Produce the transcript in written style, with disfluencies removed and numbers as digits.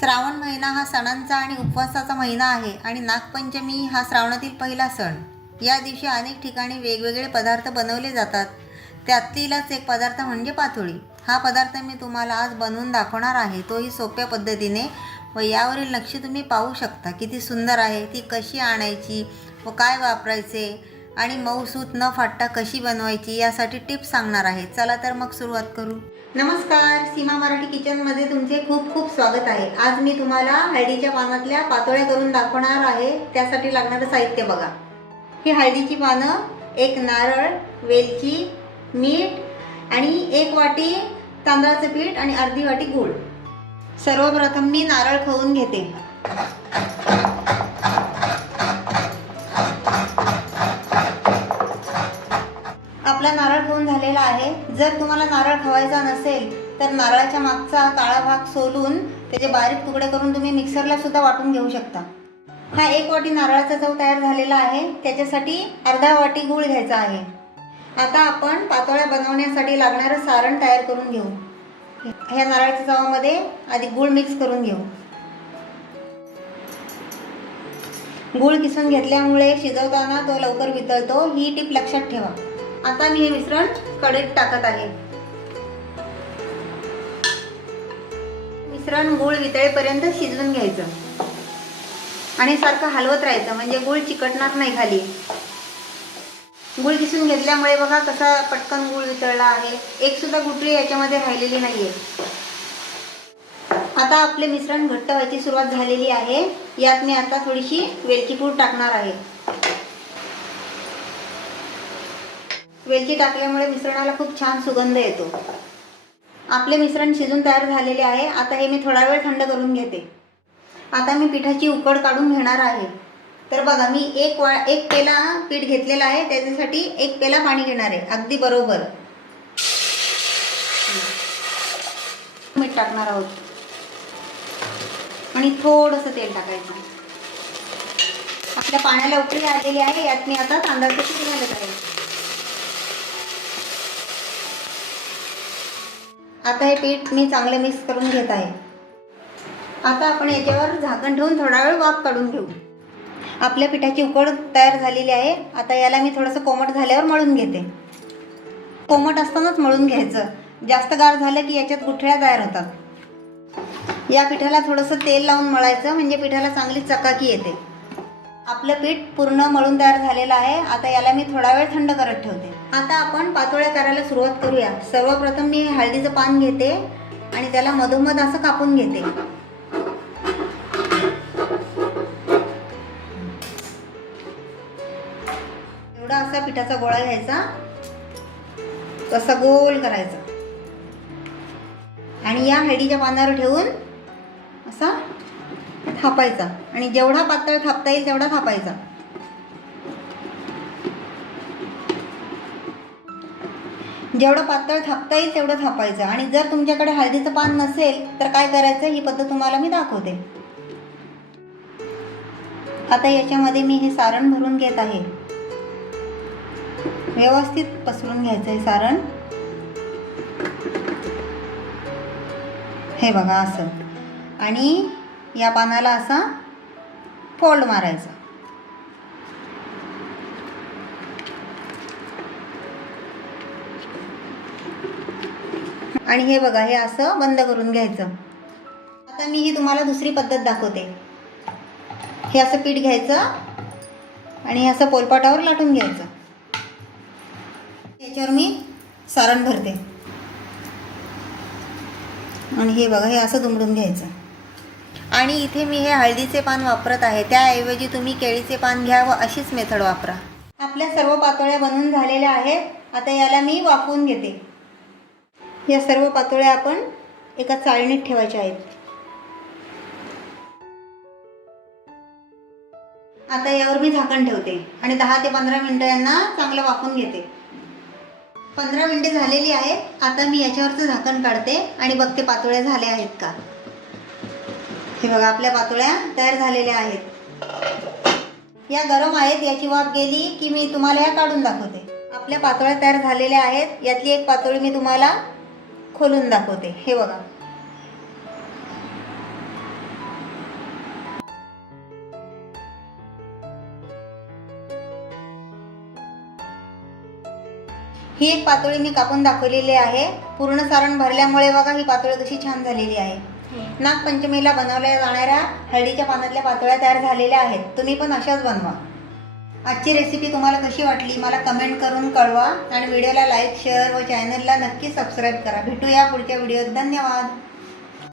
श्रावण महिना हा सणांचा आणि उपवासाचा महिना आहे आणि नागपंचमी हा श्रावणातील पहिला सण. या दिवशी अनेक ठिकाणी वेगवेगळे पदार्थ बनवले जातात. त्यातीलच एक पदार्थ म्हणजे पातोळी. हा पदार्थ मी तुम्हाला आज बनवून दाखवणार आहे, तोही सोप्या पद्धतीने. व यावरील नक्षी तुम्ही पाहू शकता किती सुंदर आहे. ती कशी आणायची व काय वापरायचे आणि मऊसूत न फाटता कशी बनवायची यासाठी टिप्स सांगणार आहे. चला तर मग सुरुवात करू. नमस्कार, सीमा मराठी किचनमध्ये तुमचे खूप खूप स्वागत आहे. आज मी तुम्हाला हळदीच्या पानातल्या पातोळ्या करून दाखवणार आहे. त्यासाठी लागणारं साहित्य बघा. ही हळदीची पानं, एक नारळ, वेलची, मीठ आणि 1 वाटी तांदळाचं पीठ आणि अर्धी वाटी गूळ. सर्वप्रथम मी नारळ खवून घेते. आपला नारळ खवून झालेला आहे. जर तुम्हाला नारळ खवायचा नसेल तर नारळाच्या मागचा काळा भाग सोलून त्याचे बारीक तुकडे करून तुम्ही मिक्सरला सुद्धा वाटून घेऊ शकता. हा 1 वाटी नारळाचा चव तयार झालेला आहे. त्याच्यासाठी अर्धा वाटी गूळ घ्यायचा आहे. आता आपण पातोळ्या बनवण्यासाठी लागणारं सारण तयार करून घेऊ. ह्या नारळाच्या चवामध्ये आधी गूळ मिक्स करून घेऊ. गूळ किसून घेतल्यामुळे शिजवताना तो लवकर वितळतो, ही टीप लक्षात ठेवा. आता मी हे मिश्रण कढईत टाकत आहे. मिश्रण गूळ वितळेपर्यंत शिजवून घ्यायचं आणि सारखं हलवत राहायचं, म्हणजे गूळ चिकटणार नाही खाली. गूळ किसून घेतल्यामुळे बघा कसा पटकन गूळ वितळला आहे. एक सुद्धा गुठळी याच्यामध्ये राहिलेली नाहीये. आता आपले मिश्रण घट्ट व्हायची सुरुवात झालेली आहे. यात मी आता थोडीशी वेलची पूड टाकणार आहे. वेलची टाकल्यामुळे मिश्रणाला खूप छान सुगंध येतो. आपले मिश्रण शिजून तयार झालेले आहे. आता हे मी थोडा वेळ थंड करून घेते. आता मी पिठाची उकड काढून घेणार आहे. तर बघा, मी एक पेला पीठ घेतलेला आहे, त्याच्यासाठी 1 पेला पाणी घेणार आहे, अगदी बरोबर. मीठ टाकणार आहोत आणि थोडंसं तेल टाकायचं. आपल्या पाण्याला उकळी आलेली आहे. यात मी आता तांदळाचं पीठ घालत आहे. आता हे पीठ मी चांगले मिक्स करून घेत आहे. आता आपण याच्यावर झाकण ठेवून थोडा वेळ वाफ काढून घेऊ. आपल्या पिठाची उकड तयार झालेली आहे. आता याला मी थोडंसं कोमट झाल्यावर मळून घेते. कोमट असतानाच मळून घ्यायचं, जास्त गार झालं की याच्यात गुठळ्या तयार होतात. या पिठाला थोडंसं तेल लावून मळायचं, म्हणजे पिठाला चांगली चकाकी येते. आपलं पीठ पूर्ण मळून तयार झालेलं आहे. आता याला मी थोडा वेळ थंड करत ठेवते. आता आपण पातोळ्या करायला सुरुवात करूया. सर्वप्रथम मी हळदीचं पान घेते आणि त्याला मधोमध असं कापून घेते. एवढा असा पिठाचा गोळा घ्यायचा, तसा गोल करायचा आणि या हळदीच्या पानावर ठेवून असा थापायचा आणि जेवढा पातळ थापता येईल तेवढा थापायचा. जेवढं पातळ थापता येईल तेवढं थापायचं. आणि जर तुमच्याकडे हळदीचं पान नसेल तर काय करायचं, ही पद्धत तुम्हाला मी दाखवते. आता याच्यामध्ये मी हे सारण भरून घेत आहे. व्यवस्थित पसरून घ्यायचं आहे सारण. हे बघा असं, आणि या पानाला असा फोल्ड मारायचा. आणि हे बघा, हे असं बंद करून घ्यायचं. आता मी ही तुम्हाला दुसरी पद्धत दाखवते. हे असं पीठ घ्यायचं आणि हे असं पोलपाटावर लाटून घ्यायचं. याच्यावर मी सारण भरते आणि हे बघा, हे असं दुमडून घ्यायचं. आणि इथे मी हे हळदीचे पान वापरत आहे, त्याऐवजी तुम्ही केळीचे पान घ्या व अशीच मेथड वापरा. आपल्या सर्व पातोळ्या बनवून झालेल्या आहेत. आता याला मी वाफवून घेते. या सर्व पातोळ्या आपण एका चाळणीत ठेवायच्या आहेत. आता यावर मी झाकण ठेवते आणि 10 ते 15 मिनिटं यांना चांगलं वाफवून घेते. 15 मिनिटे झालेली आहेत. आता मी याच्यावरचं झाकण काढते आणि बघते पातोळ्या झाल्या आहेत का. हे बघा, आपल्या पातोळ्या तयार झालेल्या आहेत. या गरम आहेत, याची वाफ गेली की मी तुम्हाला या काढून दाखवते. आपल्या पातोळ्या तयार झालेल्या आहेत. यातली एक पातोळी मी तुम्हाला खोलून दाखवते. हे बघा, ही एक पातोळी मी कापून दाखवलेली आहे. पूर्ण सारण भरल्यामुळे बघा ही पातोळी कशी छान झालेली आहे. नागपंचमीला बनवल्या जाणाऱ्या हळदीच्या पानातल्या पातोळ्या तयार झालेल्या आहेत. तुम्ही पण अशाच बनवा. आजची रेसिपी तुम्हाला कशी वाटली मला कमेंट करून कळवा आणि व्हिडिओला लाईक, शेअर व चॅनलला नक्की सबस्क्राईब करा. भेटूया पुढच्या व्हिडिओत. धन्यवाद.